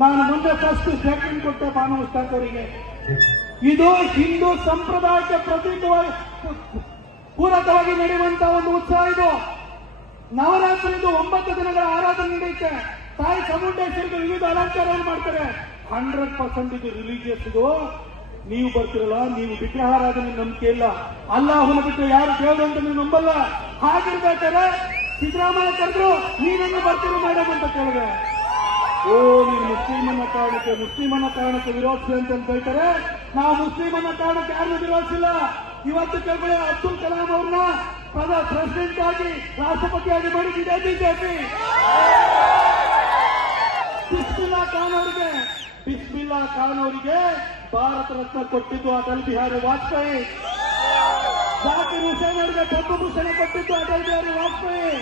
ನಾನು ಮುಂದೆ first statement ಕೊಟ್ಟೆ ಮಾನವ ಅವರಿಗೆ ಇದು ಹಿಂದೂ ಸಂಪ್ರದಾಯಕ್ಕೆ ಪ್ರತೀಕವಾಗಿ ಪೂರಕವಾಗಿ ನಡೆಯುವಂತಹ ಒಂದು ಉತ್ಸವ ಇದು. ನವರಾತ್ರಿದು ಒಂಬತ್ತು ದಿನಗಳ ಆರಾಧನೆ ನಡೆಯುತ್ತೆ. ತಾಯಿ ಚಾಮುಂಡೇಶ್ವರಿಗೆ ವಿವಿಧ ಅಲಂಕಾರವನ್ನು ಮಾಡ್ತಾರೆ. ಹಂಡ್ರೆಡ್ ಪರ್ಸೆಂಟ್ ಇದು ರಿಲಿಜಿಯಸ್ ಇದು. ನೀವು ಬರ್ತಿರಲ್ಲ, ನೀವು ವಿಗ್ರಹಾರಾಧನೆ ನಂಬಿಕೆ ಇಲ್ಲ. ಅಲ್ಲಾಹುನ ಬಿಟ್ಟು ಯಾರು ದೇವರು ಅಂತ ನೀವು ನಂಬಲ್ಲ. ಹಾಗಿರ್ಬೇಕಾದ್ರೆ ಸಿದ್ದರಾಮಯ್ಯ ಕರೆದ್ರು, ನೀನನ್ನು ಬರ್ತೀರ ಮೇಡಮ್ ಅಂತ ಕೇಳಿದೆ. ಓ ನೀವು ಮುಸ್ಲಿಮನ ಕಾರಣಕ್ಕೆ ಮುಸ್ಲಿಮನ ಕಾರಣಕ್ಕೆ ವಿರೋಧಿಸಿ ಅಂತ ಹೇಳ್ತಾರೆ ನಾವು ಮುಸ್ಲಿಮನ ಕಾರಣಕ್ಕೆ ಯಾರು ವಿರೋಧಿಸಿಲ್ಲ? ಇವತ್ತು ಕೆಳಗಡೆ ಅಬ್ದುಲ್ ಕಲಾಂ ಅವ್ರನ್ನ ಪ್ರಧಾನ ಪ್ರೆಸಿಡೆಂಟ್ ಆಗಿ, ರಾಷ್ಟ್ರಪತಿಯಾಗಿ ಮಾಡಿದ್ದಿದೆ ಬಿಜೆಪಿ. ಬಿಸ್ಮಿಲ್ಲಾ ಖಾನ್ ಅವರಿಗೆ, ಬಿಸ್ಮಿಲ್ಲಾ ಖಾನ್ ಅವರಿಗೆ ಭಾರತ ರತ್ನ ಕೊಟ್ಟಿದ್ದು ಅಟಲ್ ಬಿಹಾರಿ ವಾಜಪೇಯಿ. ಜಾಕಿರ್ ಹುಸೇನ್ ಅವರಿಗೆ ಪದ್ಮಭೂಷಣ ಕೊಟ್ಟಿದ್ದು ಅಟಲ್ ಬಿಹಾರಿ ವಾಜಪೇಯಿ.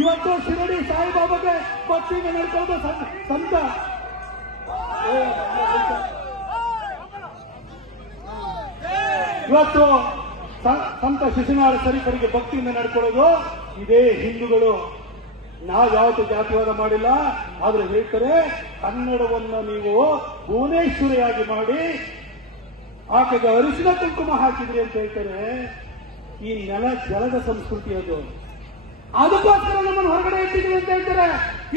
ಇವತ್ತು ಶಿರಡಿ ಸಾಯಿಬಾಬಾಗೆ ಪಟ್ಟಿಗೆ ನಡ್ಕೊಂಡು ಸಂತ ಇವತ್ತು ಸಂತ ಶಿಶುನಾಳ ಸರಿಕರಿಗೆ ಭಕ್ತಿಯಿಂದ ನಡ್ಕೊಳ್ಳೋದು ಇದೇ ಹಿಂದೂಗಳು. ನಾವು ಯಾವತ್ತೂ ಜಾತಿವಾದ ಮಾಡಿಲ್ಲ, ಆದ್ರೆ ಹೇಳ್ತಾರೆ ಕನ್ನಡವನ್ನು ನೀವು ಭುವನೇಶ್ವರಿಯಾಗಿ ಮಾಡಿ, ಆಕೆಗೆ ಅರಿಶಿನ ಕುಂಕುಮ ಹಾಕಿದ್ರಿ ಅಂತ ಹೇಳ್ತಾರೆ. ಈ ನೆಲ ಜಲದ ಸಂಸ್ಕೃತಿ ಅದು. ಅದಕ್ಕೋಸ್ಕರ ನಮ್ಮನ್ನು ಹೊರಗಡೆ ಇಟ್ಟಿದ್ದೀವಿ ಅಂತ ಹೇಳ್ತಾರೆ.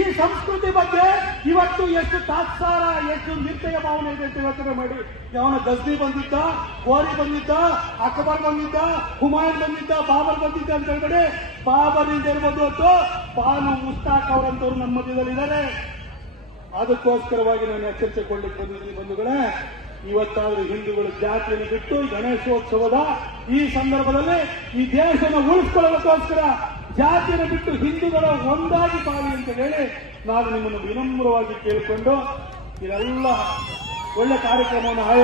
ಈ ಸಂಸ್ಕೃತಿ ಬಗ್ಗೆ ಇವತ್ತು ಎಷ್ಟು ತಾತ್ಸಾರ, ಎಷ್ಟು ನಿರ್ದಯ ಭಾವನೆ ಇದೆ ಅಂತ ಯೋಚನೆ ಮಾಡಿ. ಯಾವನ ಗಜ್ನಿ ಬಂದಿದ್ದ ಗೋರಿ ಬಂದಿದ್ದ, ಅಕ್ಬರ್ ಬಂದಿದ್ದ, ಹುಮಾಯನ್ ಬಂದಿದ್ದ, ಬಾಬರ್ ಬಂದಿದ್ದ ಅಂತ ಹೇಳ್ತಾರೆ ಬಾಬರ್ ಇಂದ ಇರ್ಬೋದು ಹೊತ್ತು ಬಾನು ಮುಸ್ತಾಕ್ ಅವರಂತವ್ರು ನಮ್ಮ ಮಧ್ಯದಲ್ಲಿದ್ದಾರೆ ಅದಕ್ಕೋಸ್ಕರವಾಗಿ ನಾನು ಎಚ್ಚರಿಸಿಕೊಳ್ಳಿಕ್ಕೆ ಬಂದಿದ್ದೀನಿ ಬಂಧುಗಳೇ. ಇವತ್ತಾದರೂ ಹಿಂದೂಗಳು ಜಾತಿಯನ್ನು ಬಿಟ್ಟು ಗಣೇಶೋತ್ಸವದ ಈ ಸಂದರ್ಭದಲ್ಲಿ ಈ ದೇಶವನ್ನು ಉಳಿಸ್ಕೊಳ್ಳೋದಕ್ಕೋಸ್ಕರ ಜಾತಿಯನ್ನು ಬಿಟ್ಟು ಹಿಂದೂಗಳ ಒಂದಾಗಿ ಪಾಲಿ ಅಂತ ಹೇಳಿ ನಾನು ನಿಮ್ಮನ್ನು ವಿನಮ್ರವಾಗಿ ಕೇಳಿಕೊಂಡು ಇದೆಲ್ಲ ಒಳ್ಳೆ ಕಾರ್ಯಕ್ರಮವನ್ನು ಆಯೋಜನೆ